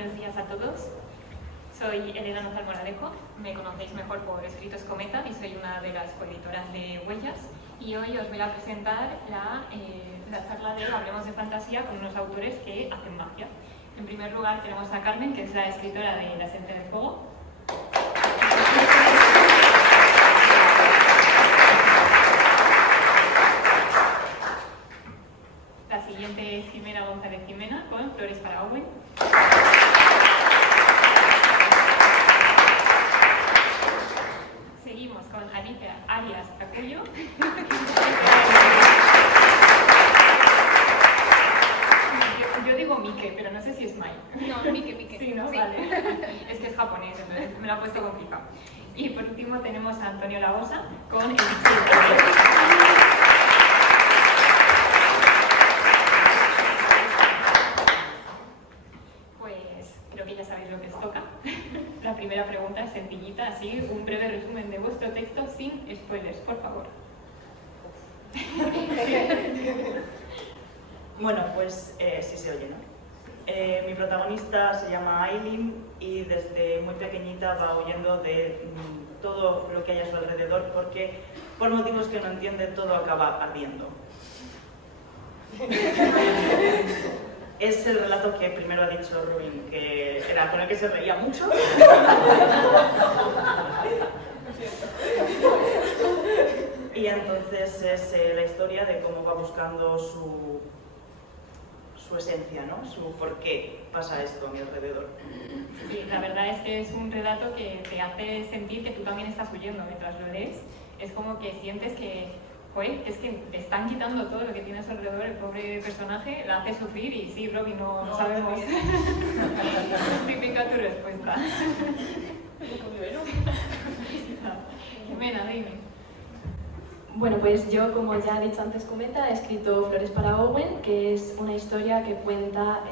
Buenos días a todos. Soy Elena Nozal Moralejo, me conocéis mejor por Escritos Cometa y soy una de las coeditoras de Huellas. Y hoy os voy a presentar la charla de Hablemos de Fantasía con unos autores que hacen magia. En primer lugar tenemos a Carmen, que es la escritora de La Sente del Fuego. La siguiente es Jimena González Jimena con Flores para Owen. Seguimos con Alicia Arias Cacullo. Yo digo Mike, pero no sé si es Mai. No, Mike. Sí, ¿no? Sí. Vale. Es que es japonés, entonces me lo ha puesto complicado. Y por último tenemos a Antonio Lagosa con El Pues creo que ya sabéis lo que os toca. La primera pregunta es sencillita, así un breve resumen de vuestro texto sin spoilers, por favor. Bueno, pues sí se oye, ¿no? Mi protagonista se llama Aileen y desde muy pequeñita va huyendo de todo lo que hay a su alrededor porque, por motivos que no entiende, todo acaba ardiendo. Es el relato que primero ha dicho Rubin, que era con el que se reía mucho. Y entonces es la historia de cómo va buscando su esencia, ¿no? Su por qué pasa esto a mi alrededor. Sí, la verdad es que es un relato que te hace sentir que tú también estás huyendo mientras lo lees. Es como que sientes que, joder, es que te están quitando todo lo que tienes alrededor, el pobre personaje la hace sufrir y sí, Robin, no sabemos. Justifica tu respuesta. Jimena, dime. Bueno, pues yo, como ya ha dicho antes Cometa, he escrito Flores para Owen, que es una historia que cuenta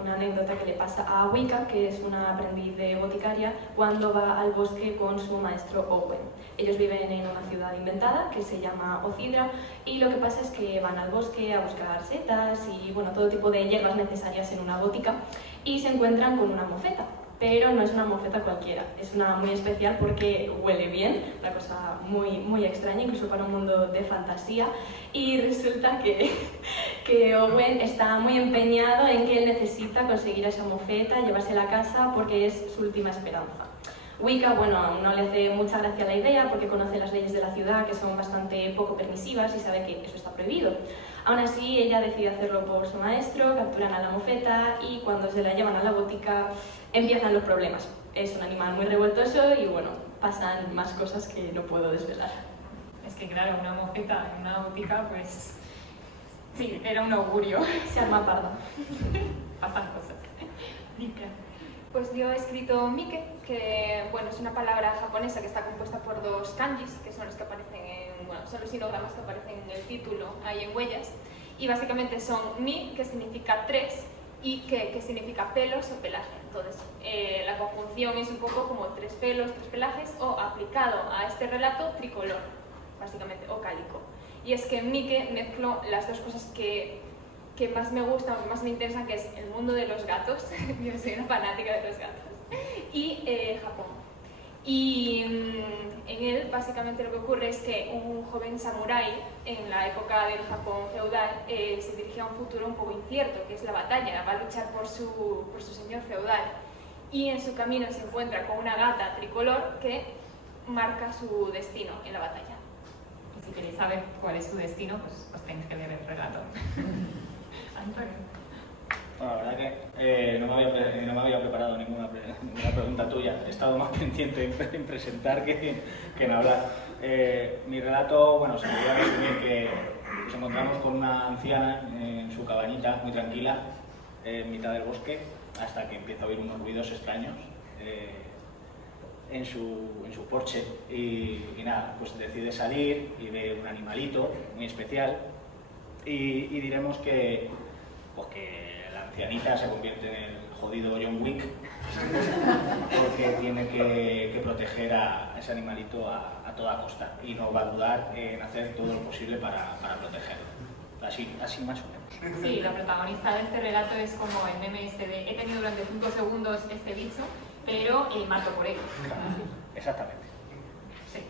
una anécdota que le pasa a Wicca, que es una aprendiz de boticaria, cuando va al bosque con su maestro Owen. Ellos viven en una ciudad inventada que se llama Ocidra y lo que pasa es que van al bosque a buscar setas y todo tipo de hierbas necesarias en una botica y se encuentran con una mofeta. Pero no es una mofeta cualquiera, es una muy especial porque huele bien, una cosa muy extraña, incluso para un mundo de fantasía, y resulta que Owen está muy empeñado en que él necesita conseguir esa mofeta, llevársela a casa porque es su última esperanza. Wicca, no le hace mucha gracia la idea porque conoce las leyes de la ciudad que son bastante poco permisivas y sabe que eso está prohibido. Aún así, ella decide hacerlo por su maestro, capturan a la mofeta y cuando se la llevan a la botica empiezan los problemas. Es un animal muy revoltoso y pasan más cosas que no puedo desvelar. Es que claro, una mofeta en una botica, pues sí, era un augurio. Se arma parda. Pasan cosas. Limpia. Pues yo he escrito Mike, que es una palabra japonesa que está compuesta por dos kanjis, que son los que aparecen son los ideogramas que aparecen en el título, ahí en Huellas, y básicamente son mi, que significa tres, y que significa pelos o pelaje. Entonces, la conjunción es un poco como tres pelos, tres pelajes, o aplicado a este relato, tricolor, básicamente, o cálico. Y es que en Mike mezclo las dos cosas que más me gustan, que más me interesan, que es el mundo de los gatos, yo soy una fanática de los gatos, y Japón. Y en él básicamente lo que ocurre es que un joven samurái en la época del Japón feudal se dirige a un futuro un poco incierto, que es la batalla, va a luchar por su señor feudal y en su camino se encuentra con una gata tricolor que marca su destino en la batalla. Y si queréis saber cuál es su destino, pues os tenéis que leer el relato. Antonio. Bueno, la verdad que no me había preparado ninguna pregunta tuya. He estado más pendiente en presentar que en hablar. Mi relato, se podría resumir que nos encontramos con una anciana en su cabañita, muy tranquila, en mitad del bosque, hasta que empieza a oír unos ruidos extraños en su porche. Y nada, pues decide salir y ve un animalito muy especial y diremos que la ancianita se convierte en el jodido John Wick porque tiene que proteger a ese animalito a toda costa y no va a dudar en hacer todo lo posible para protegerlo. así más o menos. Sí, la protagonista de este relato es como el meme este de he tenido durante 5 segundos este bicho, pero mato por él. Exactamente. Sí.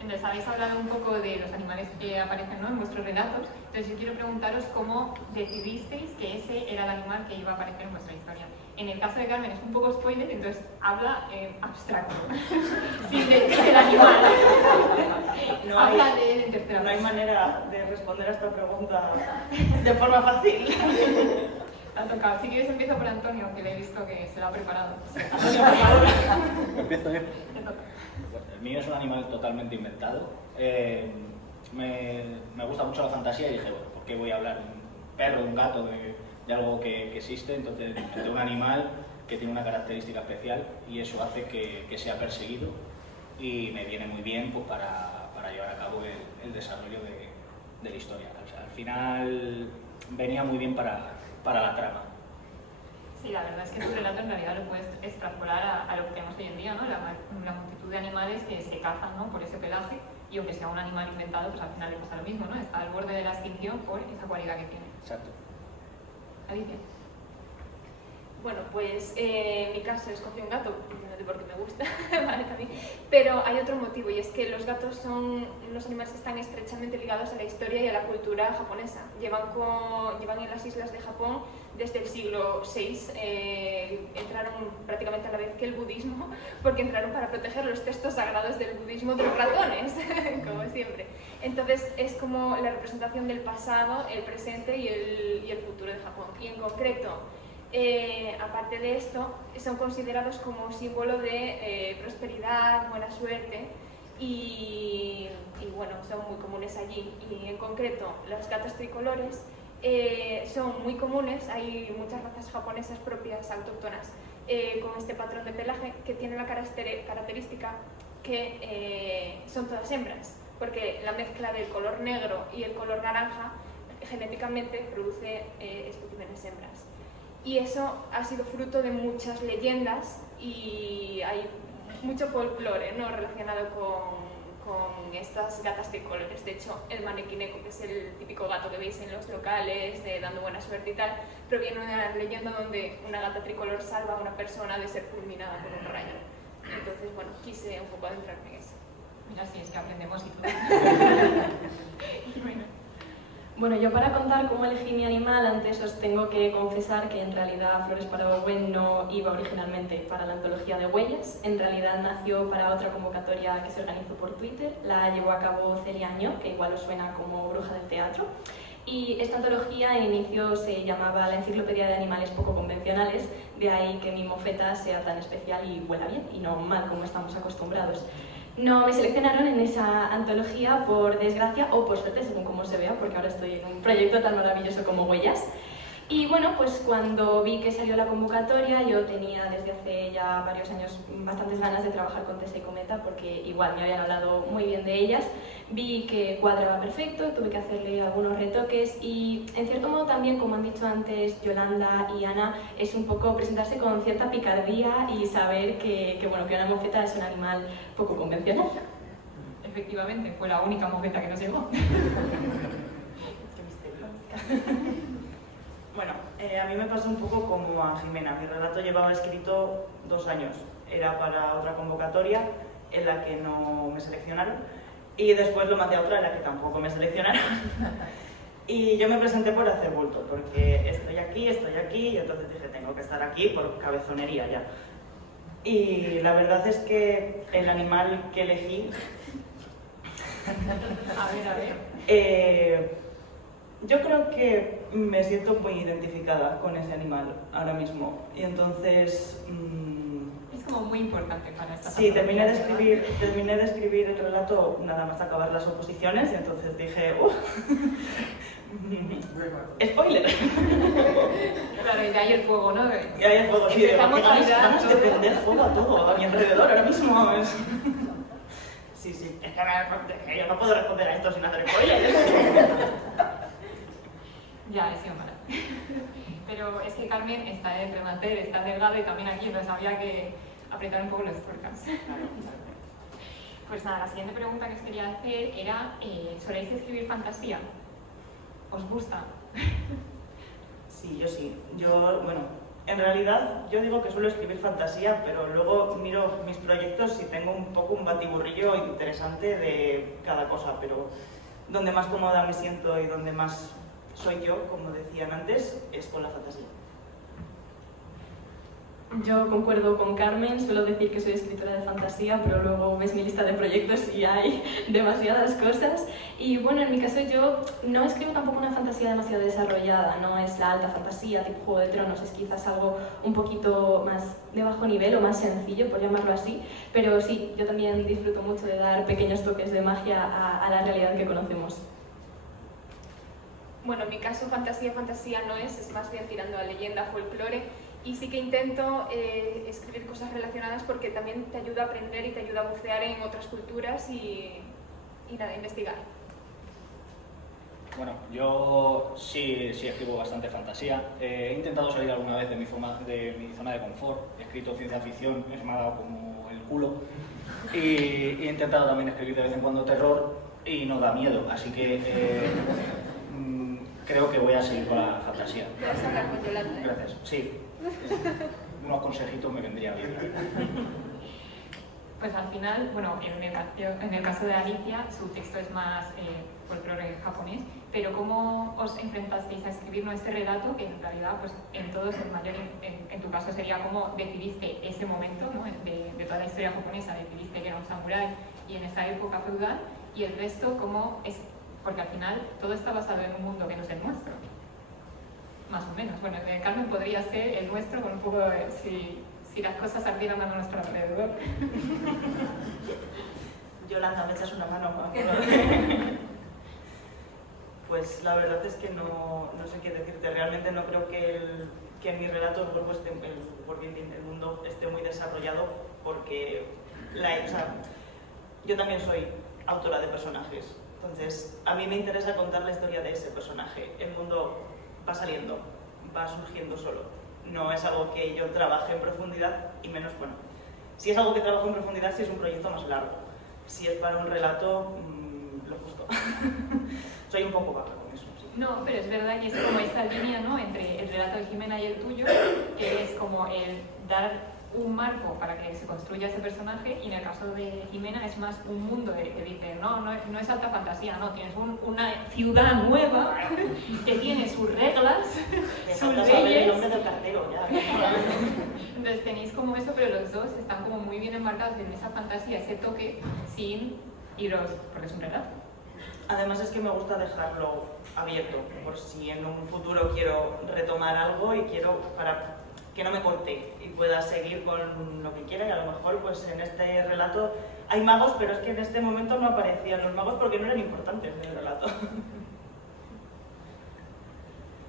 Entonces, habéis hablado un poco de los animales que aparecen, ¿no?, en vuestros relatos. Entonces, yo quiero preguntaros cómo decidisteis que ese era el animal que iba a aparecer en vuestra historia. En el caso de Carmen es un poco spoiler, entonces habla abstracto, sin decir el animal. Habla de tercera No hay persona. manera de responder a esta pregunta de forma fácil. Ha tocado. Si quieres empiezo por Antonio, que le he visto que se lo ha preparado. Antonio, por favor. Empiezo yo. Te toca. El mío es un animal totalmente inventado. Me gusta mucho la fantasía y dije, bueno, ¿por qué voy a hablar de un perro, un gato, de algo que existe? Entonces, de un animal que tiene una característica especial y eso hace que sea perseguido y me viene muy bien pues, para llevar a cabo el desarrollo de la historia. Al final venía muy bien para la trama. Sí, la verdad es que tu relato en realidad lo puedes extrapolar a lo que tenemos hoy en día, ¿no? La multitud de animales que se cazan, ¿no?, por ese pelaje, y aunque sea un animal inventado, pues al final le pasa lo mismo, ¿no? Está al borde de la extinción por esa cualidad que tiene. Exacto. Alicia. Bueno, pues en mi caso escogí un gato, porque me gusta, ¿vale? También. Pero hay otro motivo, y es que los gatos son unos animales que están estrechamente ligados a la historia y a la cultura japonesa. Llevan en las islas de Japón desde el siglo VI, entraron prácticamente a la vez que el budismo, porque entraron para proteger los textos sagrados del budismo de los ratones, como siempre. Entonces es como la representación del pasado, el presente y el futuro de Japón. Y en concreto, aparte de esto, son considerados como símbolo de prosperidad, buena suerte y bueno, son muy comunes allí. Y en concreto, los gatos tricolores son muy comunes, hay muchas razas japonesas propias, autóctonas, con este patrón de pelaje que tiene la característica que son todas hembras, porque la mezcla del color negro y el color naranja genéticamente produce especímenes hembras. Y eso ha sido fruto de muchas leyendas y hay mucho folclore, ¿no?, relacionado con estas gatas tricolores. De hecho, el manekineko, que es el típico gato que veis en los locales, dando buena suerte y tal, proviene de una leyenda donde una gata tricolor salva a una persona de ser fulminada por un rayo. Entonces, bueno, quise un poco adentrarme en eso. Mira, sí, es que aprendemos y todo. Y bueno. Bueno, yo para contar cómo elegí mi animal, antes os tengo que confesar que en realidad Flores para Owen no iba originalmente para la antología de Huellas, en realidad nació para otra convocatoria que se organizó por Twitter, la llevó a cabo Celia Añó, que igual os suena como bruja del teatro, y esta antología en inicio se llamaba La Enciclopedia de Animales Poco Convencionales, de ahí que mi mofeta sea tan especial y huela bien, y no mal como estamos acostumbrados. No me seleccionaron en esa antología por desgracia o por suerte, según cómo se vea, porque ahora estoy en un proyecto tan maravilloso como Huellas. Y bueno, pues cuando vi que salió la convocatoria, yo tenía desde hace ya varios años bastantes ganas de trabajar con Tessa y Cometa, porque igual me habían hablado muy bien de ellas. Vi que cuadraba perfecto, tuve que hacerle algunos retoques y en cierto modo también, como han dicho antes Yolanda y Ana, es un poco presentarse con cierta picardía y saber que una mofeta es un animal poco convencional. Efectivamente, fue la única mofeta que nos llegó. Qué misterio. Bueno, a mí me pasó un poco como a Jimena. Mi relato llevaba escrito 2 años. Era para otra convocatoria en la que no me seleccionaron y después lo mandé a otra en la que tampoco me seleccionaron. Y yo me presenté por hacer bulto, porque estoy aquí y entonces dije, tengo que estar aquí por cabezonería ya. Y la verdad es que el animal que elegí... A ver. Yo creo que me siento muy identificada con ese animal ahora mismo y entonces... Es como muy importante para esta Sí, terminé de antología, escribir el relato nada más acabar las oposiciones y entonces dije... ¡Spoiler! Claro, y de ahí el fuego, ¿no? Y ahí el fuego, sí, de Empezamos a hilar ganas de todo. prender fuego a todo a mi alrededor ahora mismo. Sí, es que yo no puedo responder a esto sin hacer spoiler. Ya, he sido mala. Pero es que Carmen está de remater, está delgada y también aquí, entonces había que apretar un poco las tuercas. Pues nada, la siguiente pregunta que os quería hacer era, ¿soléis escribir fantasía? ¿Os gusta? Sí, yo sí. Bueno, en realidad yo digo que suelo escribir fantasía, pero luego miro mis proyectos y tengo un poco un batiburrillo interesante de cada cosa, pero donde más cómoda me siento y donde más soy yo, como decían antes, es con la fantasía. Yo concuerdo con Carmen, suelo decir que soy escritora de fantasía, pero luego ves mi lista de proyectos y hay demasiadas cosas. Y bueno, en mi caso yo no escribo tampoco una fantasía demasiado desarrollada, no es la alta fantasía tipo Juego de Tronos, es quizás algo un poquito más de bajo nivel o más sencillo, por llamarlo así. Pero sí, yo también disfruto mucho de dar pequeños toques de magia a la realidad que conocemos. Bueno, en mi caso fantasía no es más bien tirando a leyenda, folclore. Y sí que intento escribir cosas relacionadas porque también te ayuda a aprender y te ayuda a bucear en otras culturas y nada, investigar. Bueno, yo sí escribo bastante fantasía. He intentado salir alguna vez de mi zona de confort. He escrito ciencia ficción, se me ha dado como el culo. Y he intentado también escribir de vez en cuando terror y no da miedo. Así que creo que voy a seguir con la fantasía. Te vas a hablar con Yolanda, ¿eh? Gracias. Sí. Unos consejitos me vendría bien. Pues al final, bueno, en el caso de Alicia, su texto es más folclore japonés, pero ¿cómo os enfrentasteis a escribir este relato que en realidad, pues en todos, en tu caso sería cómo decidiste ese momento, ¿no? de toda la historia japonesa, decidiste que era un samurái y en esa época feudal, y el resto, ¿cómo es? Porque al final todo está basado en un mundo que no es el nuestro. Más o menos. Bueno, el de Carmen podría ser el nuestro con un poco de, si las cosas salieran a nuestro alrededor. Yolanda, ¿me echas una mano? Pues la verdad es que no sé qué decirte. Realmente no creo que en mi relato el mundo esté muy desarrollado porque yo también soy autora de personajes. Entonces, a mí me interesa contar la historia de ese personaje. El mundo va saliendo, va surgiendo solo. No es algo que yo trabaje en profundidad, y menos, bueno, si es algo que trabajo en profundidad, si es un proyecto más largo. Si es para un relato, lo justo. Soy un poco vaga con eso. Sí. No, pero es verdad que es como esta línea, ¿no?, entre el relato de Jimena y el tuyo, que es como el dar un marco para que se construya ese personaje, y en el caso de Jimena es más un mundo que dice, no es alta fantasía, no, tienes una ciudad nueva que tiene sus reglas, sus leyes. El nombre leyes. del cartero, ya. Entonces tenéis como eso, pero los dos están como muy bien enmarcados en esa fantasía, ese toque, sin iros, porque es un relato. Además es que me gusta dejarlo abierto, por si en un futuro quiero retomar algo y quiero para que no me corte y pueda seguir con lo que quiera, y a lo mejor pues en este relato hay magos, pero es que en este momento no aparecían los magos porque no eran importantes en el relato.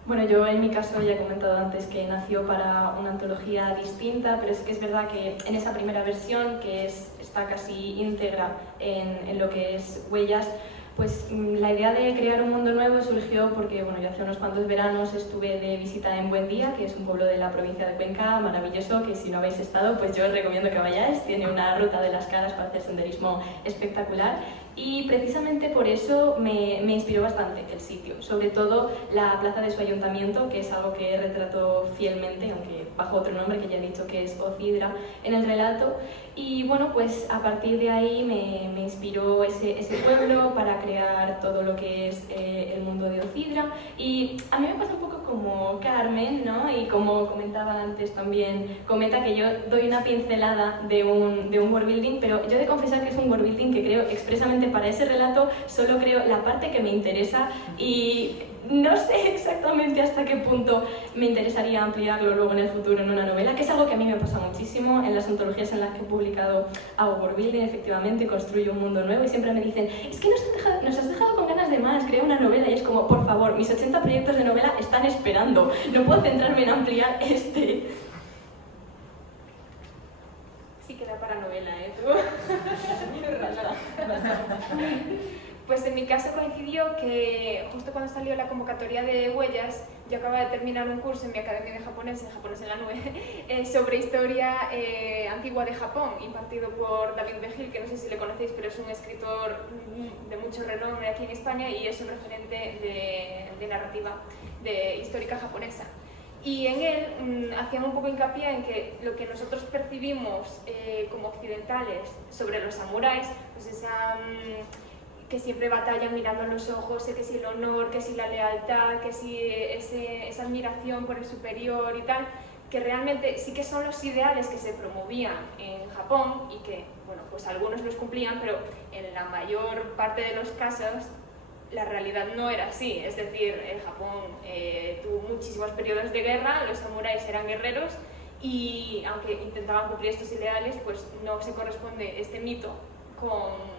Bueno, yo en mi caso ya he comentado antes que nació para una antología distinta, pero es que es verdad que en esa primera versión, que está casi íntegra en lo que es Huellas, pues la idea de crear un mundo nuevo surgió porque, bueno, yo hace unos cuantos veranos estuve de visita en Buendía, que es un pueblo de la provincia de Cuenca, maravilloso, que si no habéis estado, pues yo os recomiendo que vayáis. Tiene una ruta de las caras para hacer senderismo espectacular. Y precisamente por eso me inspiró bastante el sitio, sobre todo la plaza de su ayuntamiento, que es algo que retrato fielmente, aunque bajo otro nombre que ya he dicho que es Ocidra, en el relato. Y bueno, pues a partir de ahí me inspiró ese pueblo para crear todo lo que es el mundo de Ocidra. Y a mí me pasa un poco como Carmen, ¿no? Y como comentaba antes también Cometa, que yo doy una pincelada de un world building, pero yo he de confesar que es un world building que creo expresamente para ese relato, solo creo la parte que me interesa y no sé exactamente hasta qué punto me interesaría ampliarlo luego en el futuro en una novela, que es algo que a mí me pasa muchísimo en las antologías en las que he publicado. Hago world building, efectivamente, construyo un mundo nuevo y siempre me dicen, es que nos has dejado con ganas de más, crea una novela, y es como, por favor, mis 80 proyectos de novela están esperando, no puedo centrarme en ampliar este. Sí queda para novela, ¿eh? Tú. Pues en mi caso coincidió que justo cuando salió la convocatoria de Huellas, yo acababa de terminar un curso en mi academia de japonés, en Japonés en la Nube, sobre historia antigua de Japón, impartido por David Begil, que no sé si le conocéis, pero es un escritor de mucho renombre aquí en España y es un referente de narrativa histórica japonesa. Y en él hacían un poco hincapié en que lo que nosotros percibimos como occidentales sobre los samuráis, pues esa... que siempre batallan mirando a los ojos, que si el honor, que si la lealtad, que si esa admiración por el superior y tal, que realmente sí que son los ideales que se promovían en Japón y que, bueno, pues algunos los cumplían, pero en la mayor parte de los casos la realidad no era así. Es decir, en Japón tuvo muchísimos periodos de guerra, los samuráis eran guerreros y aunque intentaban cumplir estos ideales, pues no se corresponde este mito con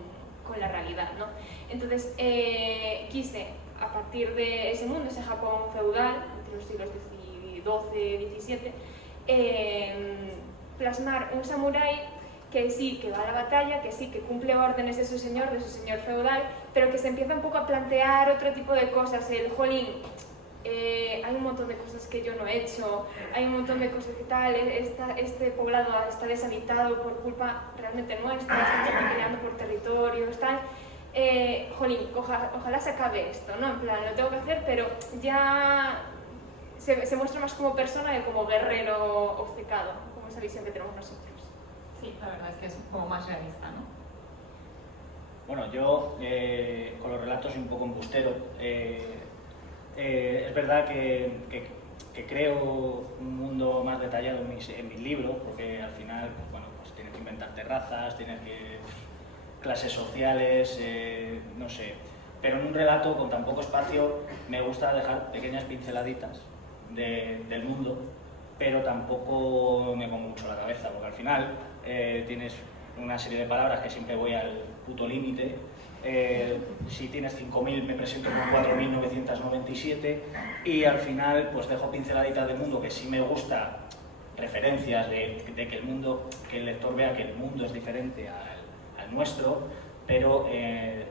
la realidad, ¿no? Entonces quise, a partir de ese mundo, ese Japón feudal, entre los siglos XII y XVII, plasmar un samurái que sí, que va a la batalla, que sí, que cumple órdenes de su señor feudal, pero que se empieza un poco a plantear otro tipo de cosas, el jolín, hay un montón de cosas que yo no he hecho, hay un montón de cosas que tal, este poblado está deshabitado por culpa realmente nuestra, estamos peleando por territorios, tal, jolín, ojalá se acabe esto, ¿no? En plan, lo tengo que hacer, pero ya se muestra más como persona que como guerrero obcecado, como esa visión que tenemos nosotros. Sí, la verdad es que es como más realista, ¿no? Bueno, yo con los relatos soy un poco embustero. Es verdad que creo un mundo más detallado en mis libros, porque al final, bueno, pues tienes que inventarte razas, tienes que clases sociales, no sé. Pero en un relato con tan poco espacio me gusta dejar pequeñas pinceladitas del mundo, pero tampoco me como mucho la cabeza, porque al final tienes una serie de palabras que siempre voy al puto límite. Si tienes 5.000 me presento con 4.997 y al final pues dejo pinceladitas del mundo que sí me gusta, referencias de que el mundo, que el lector vea que el mundo es diferente al nuestro, pero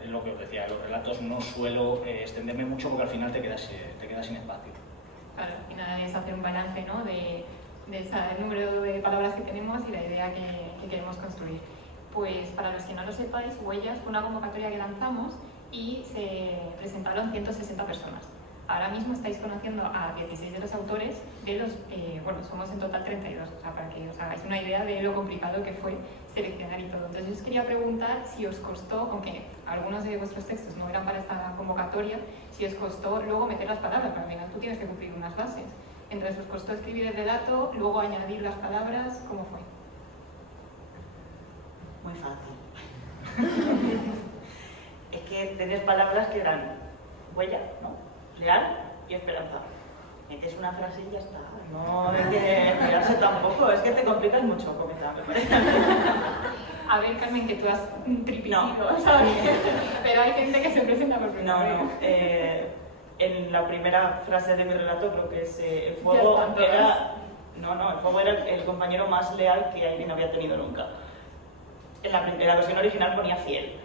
lo que os decía, los relatos no suelo extenderme mucho porque al final te quedas sin espacio. Claro, al final es hacer un balance, ¿no? de ese número de palabras que tenemos y la idea que queremos construir. Pues para los que no lo sepáis, Huellas fue una convocatoria que lanzamos y se presentaron 160 personas. Ahora mismo estáis conociendo a 16 de los autores, de los, bueno, somos en total 32, o sea, para que os hagáis una idea de lo complicado que fue seleccionar y todo. Entonces yo os quería preguntar si os costó, aunque algunos de vuestros textos no eran para esta convocatoria, si os costó luego meter las palabras, porque al final tú tienes que cumplir unas bases. Entonces os costó escribir el relato, luego añadir las palabras, ¿cómo fue? Muy fácil. Es que tenés palabras que eran huella, ¿no? Leal y esperanza. Metes una frase y ya está. No hay que esperarse tampoco. Es que te complicas mucho, Cometa, me parece. A ver, Carmen, que tú has triplicado, No. ¿sabes? Pero hay gente que se presenta por primera vez. No. En la primera frase de mi relato creo que es el fuego era... No, el fuego era el compañero más leal que alguien había tenido nunca. En la versión original ponía fiel.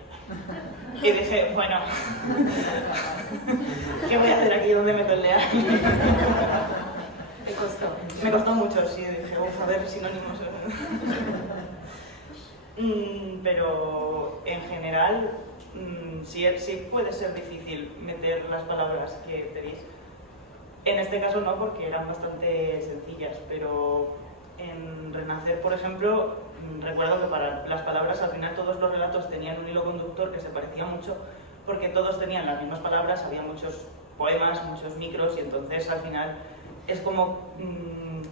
Y dije, bueno, ¿qué voy a hacer aquí? ¿Dónde meto el leal? ¿Te costó? Me costó mucho, sí. Dije, a ver, sinónimos. Pero en general, sí puede ser difícil meter las palabras que pedís. En este caso no, porque eran bastante sencillas, pero en Renacer, por ejemplo, recuerdo que para las palabras al final todos los relatos tenían un hilo conductor que se parecía mucho, porque todos tenían las mismas palabras, había muchos poemas, muchos micros, y entonces al final es como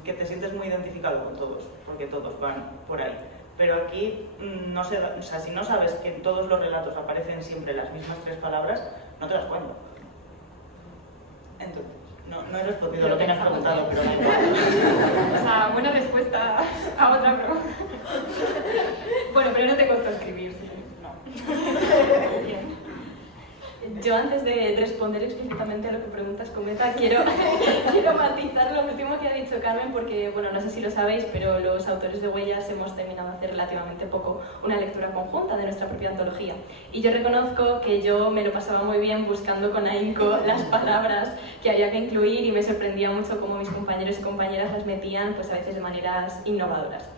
que te sientes muy identificado con todos, porque todos van por ahí. Pero aquí, no sé, o sea, si no sabes que en todos los relatos aparecen siempre las mismas 3 palabras, no te das cuenta. Entonces, no he respondido lo que me has preguntado, pero da igual. O sea, buena respuesta a otra pregunta. Bueno, pero no te costó escribir, ¿sí? No. Bien. Yo antes de responder explícitamente a lo que preguntas, Cometa, quiero matizar lo último que ha dicho dicho Carmen porque, bueno, no sé si lo sabéis, pero los autores de Huellas hemos terminado hace relativamente poco una lectura conjunta de nuestra propia antología. Y yo reconozco que yo me lo pasaba muy bien buscando con ahínco las palabras que había que incluir y me sorprendía mucho cómo mis compañeros y compañeras las metían, pues a veces de maneras innovadoras.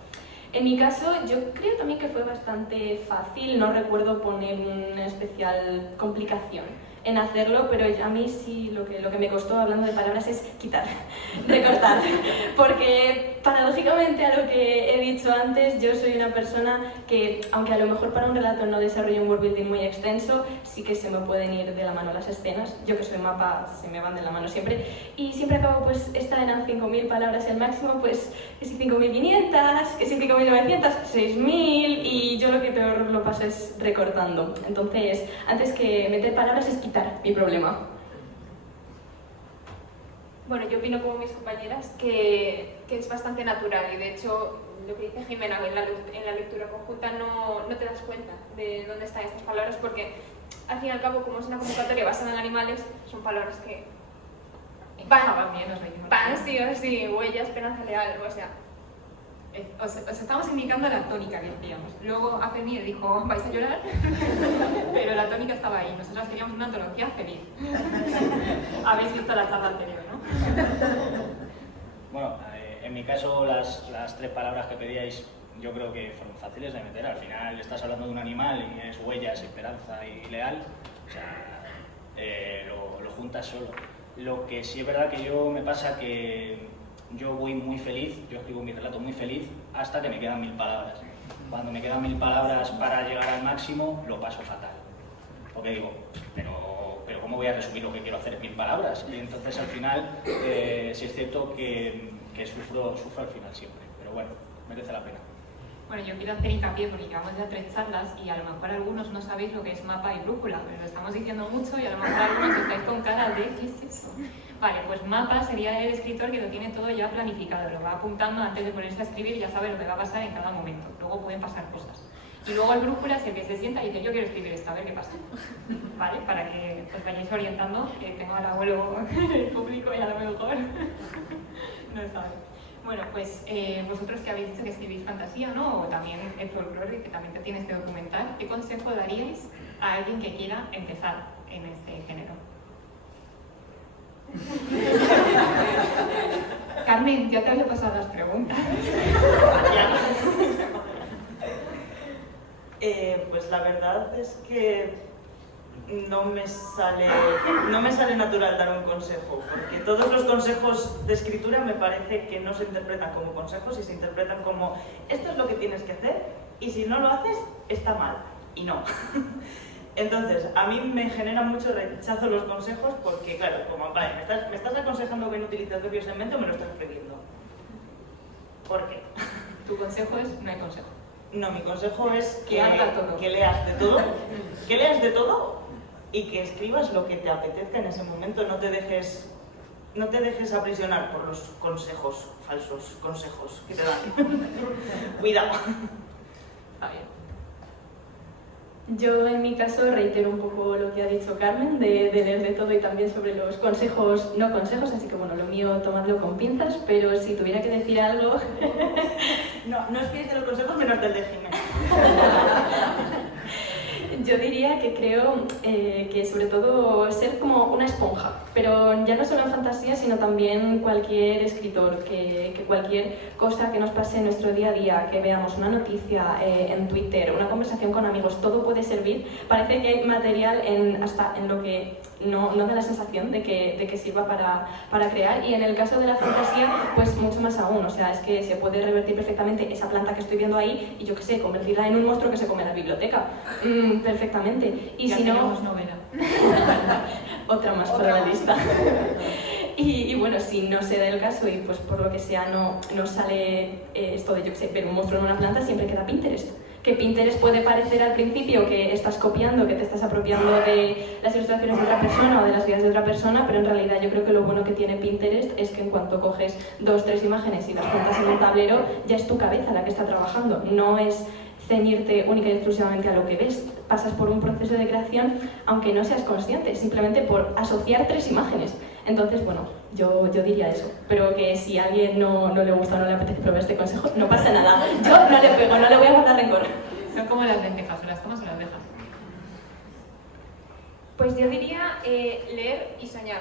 En mi caso, yo creo también que fue bastante fácil, no recuerdo poner una especial complicación en hacerlo, pero a mí sí lo que me costó, hablando de palabras, es quitar, recortar, porque paradójicamente a lo que he dicho antes, yo soy una persona que, aunque a lo mejor para un relato no desarrollo un world building muy extenso, sí que se me pueden ir de la mano las escenas. Yo que soy mapa, se me van de la mano siempre, y siempre acabo, pues, esta eran 5.000 palabras el máximo, pues, que si 5.500, que si 5.900, 6.000, y yo lo que peor lo paso es recortando. Entonces, antes que meter palabras es quitar mi problema. Bueno, yo opino como mis compañeras que es bastante natural y de hecho lo que dice Jimena en la lectura conjunta no te das cuenta de dónde están estas palabras porque al fin y al cabo como es una convocatoria basada en animales son palabras que van bien, nos reímos. Van sí o sí, huella, esperanza, leal, o sea. Os estamos indicando la tónica que decíamos. Luego Afemir dijo, vais a llorar, pero la tónica estaba ahí. Nosotros queríamos una antología feliz. Habéis visto la charla anterior, ¿no? Bueno, en mi caso las 3 palabras que pedíais yo creo que fueron fáciles de meter. Al final estás hablando de un animal y es huellas, esperanza y leal. O sea, lo juntas solo. Lo que sí es verdad que me pasa que yo voy muy feliz, yo escribo mi relato muy feliz hasta que me quedan 1000 palabras. Cuando me quedan 1000 palabras para llegar al máximo, lo paso fatal. Porque digo, pero ¿cómo voy a resumir lo que quiero hacer en 1000 palabras? Y entonces al final, sí es cierto que sufro al final siempre. Pero bueno, merece la pena. Bueno, yo quiero hacer hincapié porque llevamos ya 3 charlas y a lo mejor algunos no sabéis lo que es mapa y brújula, pero lo estamos diciendo mucho y a lo mejor algunos estáis con cara de ¿qué es eso? Vale, pues mapa sería el escritor que lo tiene todo ya planificado, lo va apuntando antes de ponerse a escribir y ya sabe lo que va a pasar en cada momento. Luego pueden pasar cosas. Y luego el brújula es el que se sienta y dice yo quiero escribir esto, a ver qué pasa. Vale, para que os vayáis orientando, que tengo al abuelo en el público y a lo mejor no sabe. Bueno, pues vosotros que habéis dicho que escribís fantasía, ¿no? O también el folclore, que también te tiene este documental, ¿qué consejo daríais a alguien que quiera empezar en este género? Carmen, ya te había pasado las preguntas. Pues la verdad es que no me sale natural dar un consejo, porque todos los consejos de escritura me parece que no se interpretan como consejos y se interpretan como esto es lo que tienes que hacer y si no lo haces está mal, y no. Entonces, a mí me genera mucho rechazo los consejos porque, claro, como vale, ¿me estás aconsejando que no utilices verbios en mente o me lo estás prohibiendo? ¿Por qué? Tu consejo es no hay consejo. No, mi consejo es que haga todo. Que leas de todo y que escribas lo que te apetezca en ese momento, no te dejes aprisionar por los consejos, falsos consejos que te dan. Cuidado. Está bien. Yo en mi caso reitero un poco lo que ha dicho Carmen, de leer de todo y también sobre los consejos, no consejos, así que bueno, lo mío tomadlo con pinzas, pero si tuviera que decir algo... No os fíes de los consejos menos del de Jimena. Yo diría que creo que sobre todo ser como una esponja, pero ya no solo en fantasía, sino también cualquier escritor, que cualquier cosa que nos pase en nuestro día a día, que veamos una noticia en Twitter, una conversación con amigos, todo puede servir. Parece que hay material hasta en lo que no da la sensación de que sirva para crear, y en el caso de la fantasía, pues mucho más aún. O sea, es que se puede revertir perfectamente esa planta que estoy viendo ahí y yo qué sé, convertirla en un monstruo que se come la biblioteca. Perfectamente. Y ya si no, novela. otra más para la lista. Y bueno, si no se da el caso y pues por lo que sea no sale esto de yo qué sé, ver un monstruo en una planta, siempre queda Pinterest. Que Pinterest puede parecer al principio que estás copiando, que te estás apropiando de las ilustraciones de otra persona o de las ideas de otra persona, pero en realidad yo creo que lo bueno que tiene Pinterest es que en cuanto coges 2 o 3 imágenes y las juntas en un tablero, ya es tu cabeza la que está trabajando, no es ceñirte única y exclusivamente a lo que ves. Pasas por un proceso de creación aunque no seas consciente, simplemente por asociar 3 imágenes. Entonces, bueno, yo diría eso, pero que si a alguien no le gusta o no le apetece probar este consejo, no pasa nada. Yo no le pego, no le voy a guardar rencor. Son como las lentejas, o las tomas o las dejas. Pues yo diría leer y soñar.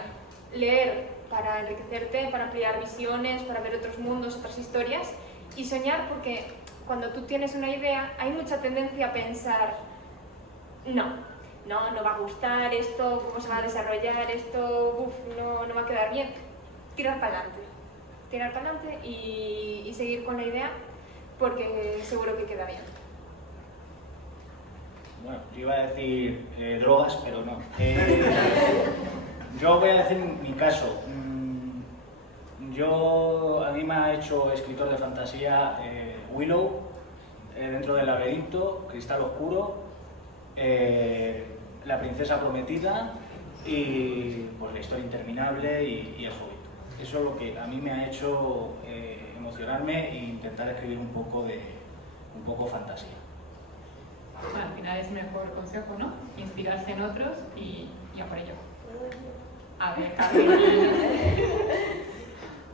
Leer para enriquecerte, para ampliar visiones, para ver otros mundos, otras historias, y soñar porque cuando tú tienes una idea hay mucha tendencia a pensar no va a gustar esto, cómo se va a desarrollar esto, no va a quedar bien. Tirar para adelante y seguir con la idea porque seguro que queda bien. Bueno, yo iba a decir drogas, pero no. Yo voy a decir mi caso. A mí me ha hecho escritor de fantasía Willow, dentro del laberinto, Cristal Oscuro, La princesa prometida y pues la historia interminable y el Hobbit. Eso es lo que a mí me ha hecho emocionarme e intentar escribir un poco fantasía. Bueno, al final es el mejor consejo, ¿no? Inspirarse en otros y a por ello. A ver, Carmen.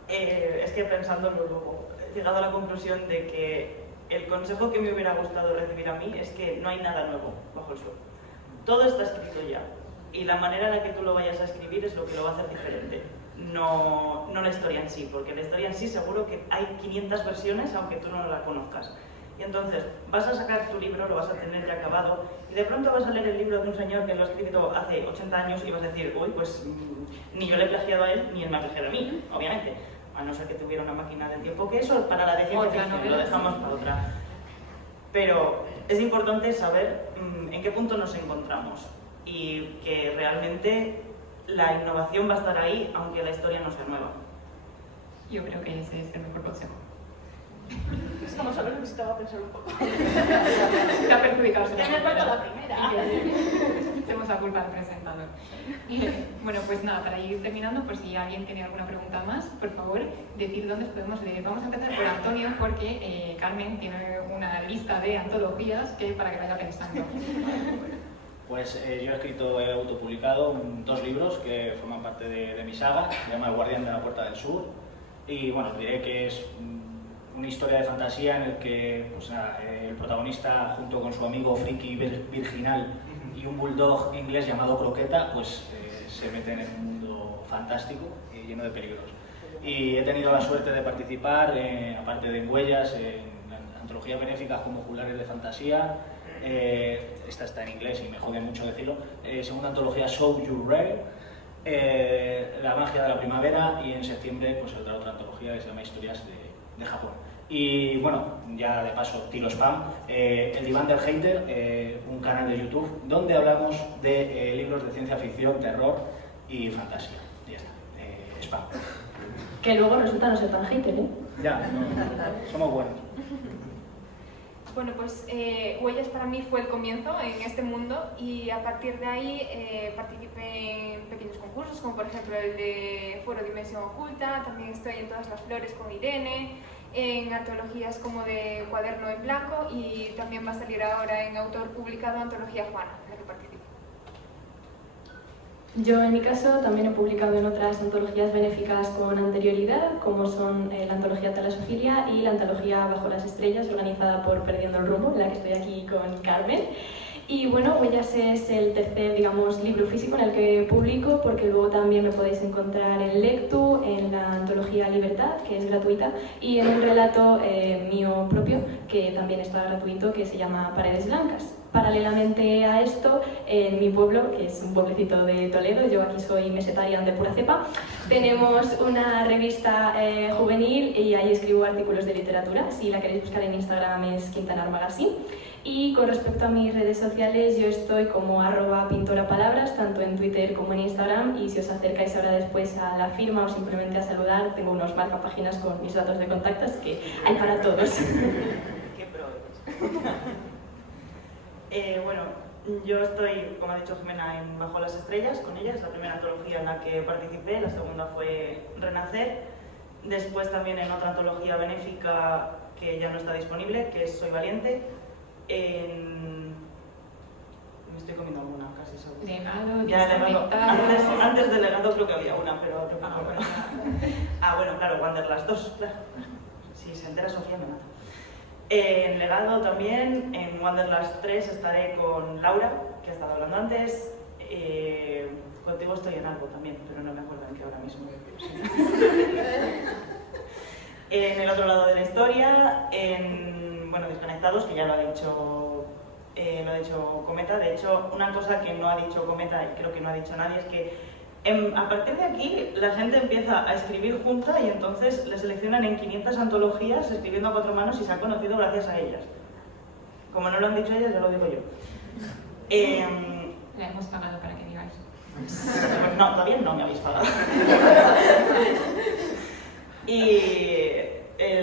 Es que pensándolo luego, he llegado a la conclusión de que el consejo que me hubiera gustado recibir a mí es que no hay nada nuevo bajo el suelo. Todo está escrito ya y la manera en la que tú lo vayas a escribir es lo que lo va a hacer diferente. No la historia en sí, porque la historia en sí seguro que hay 500 versiones aunque tú no la conozcas. Y entonces vas a sacar tu libro, lo vas a tener ya acabado y de pronto vas a leer el libro de un señor que lo ha escrito hace 80 años y vas a decir, uy, pues ni yo le he plagiado a él ni él me ha plagiado a mí, obviamente. A no ser que tuviera una máquina del tiempo, que eso para la de ciencia ficción lo dejamos para otra. Pero es importante saber en qué punto nos encontramos y que realmente la innovación va a estar ahí aunque la historia no sea nueva. Yo creo que ese es el mejor consejo. Es como solo necesitaba pensar un poco. Te ha perjudicado. Es que me he puesto la primera. Tenemos la culpa al presentador. Bueno, pues nada, para ir terminando, por si alguien tiene alguna pregunta más, por favor, decir dónde podemos leer. Vamos a empezar por Antonio, porque Carmen tiene una lista de antologías que para que vaya pensando. Pues yo he escrito, he autopublicado 2 libros que forman parte de mi saga, se llama El Guardián de la Puerta del Sur, y bueno, diré que es una historia de fantasía en el que pues, el protagonista, junto con su amigo friki virginal y un bulldog inglés llamado Croqueta, pues se meten en un mundo fantástico y lleno de peligros. Y he tenido la suerte de participar, aparte de en Huellas, en antologías benéficas como Juglares de Fantasía. Esta está en inglés y me jode mucho decirlo. Segunda antología, Show You Rare, La Magia de la Primavera, y en septiembre pues otra antología que se llama Historias de Japón. Y bueno, ya de paso tiro spam, El Diván del Hater, un canal de YouTube donde hablamos de libros de ciencia ficción, terror y fantasía. Ya está, spam. Que luego resulta no ser tan hater, ¿eh? Ya, no, somos buenos. Bueno, pues Huellas para mí fue el comienzo en este mundo y a partir de ahí participé en pequeños concursos, como por ejemplo el de Foro Dimensión Oculta, también estoy en Todas las Flores con Irene, en antologías como de Cuaderno en Blanco y también va a salir ahora en autor publicado Antología Juana, en la que participo. Yo en mi caso también he publicado en otras antologías benéficas con anterioridad, como son la antología Talasofilia y la antología Bajo las Estrellas, organizada por Perdiendo el Rumbo, en la que estoy aquí con Carmen. Y bueno, Huellas es el tercer, digamos, libro físico en el que publico, porque luego también me podéis encontrar en Lectu, en la antología Libertad, que es gratuita, y en un relato mío propio, que también está gratuito, que se llama Paredes Blancas. Paralelamente a esto, en mi pueblo, que es un pueblecito de Toledo, yo aquí soy mesetaria de pura cepa, tenemos una revista juvenil y ahí escribo artículos de literatura. Si la queréis buscar en Instagram es Quintanar Magazine. Y con respecto a mis redes sociales, yo estoy como @pintorapalabras, tanto en Twitter como en Instagram, y si os acercáis ahora después a la firma o simplemente a saludar, tengo unos marcapáginas con mis datos de contactos que hay para todos. Qué pro eres. Bueno, yo estoy, como ha dicho Jimena, en Bajo las Estrellas con ella, es la primera antología en la que participé, la segunda fue Renacer, después también en otra antología benéfica que ya no está disponible, que es Soy Valiente, en Me estoy comiendo alguna, casi seguro. Legado, Ya legado. desconectado. Antes de legado creo que había una, pero no me Ah, acuerdo. bueno. Bueno, claro, Wanderlust 2, claro. Si se entera Sofía me mata. En legado también, en Wanderlust 3 estaré con Laura, que ha estado hablando antes. Contigo estoy en algo también, pero no me acuerdo en qué ahora mismo. En el otro lado de la historia, en Desconectados, que ya lo ha dicho Cometa. De hecho, una cosa que no ha dicho Cometa y creo que no ha dicho nadie es que a partir de aquí la gente empieza a escribir junta y entonces le seleccionan en 500 antologías escribiendo a 4 manos y se ha conocido gracias a ellas. Como no lo han dicho ellas, ya lo digo yo. La hemos pagado para que digáis. No, todavía no me habéis pagado. Y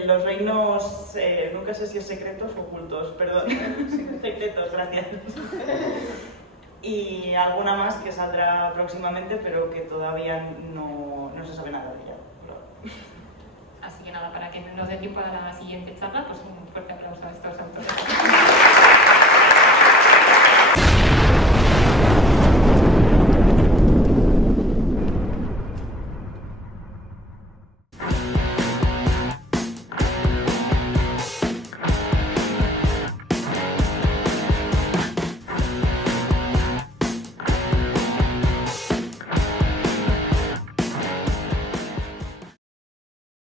los reinos, nunca sé si es secretos o ocultos, perdón. Secretos, gracias. Y alguna más que saldrá próximamente, pero que todavía no se sabe nada de ella. Así que nada, para que nos dé tiempo a la siguiente charla, pues un fuerte aplauso a estos autores.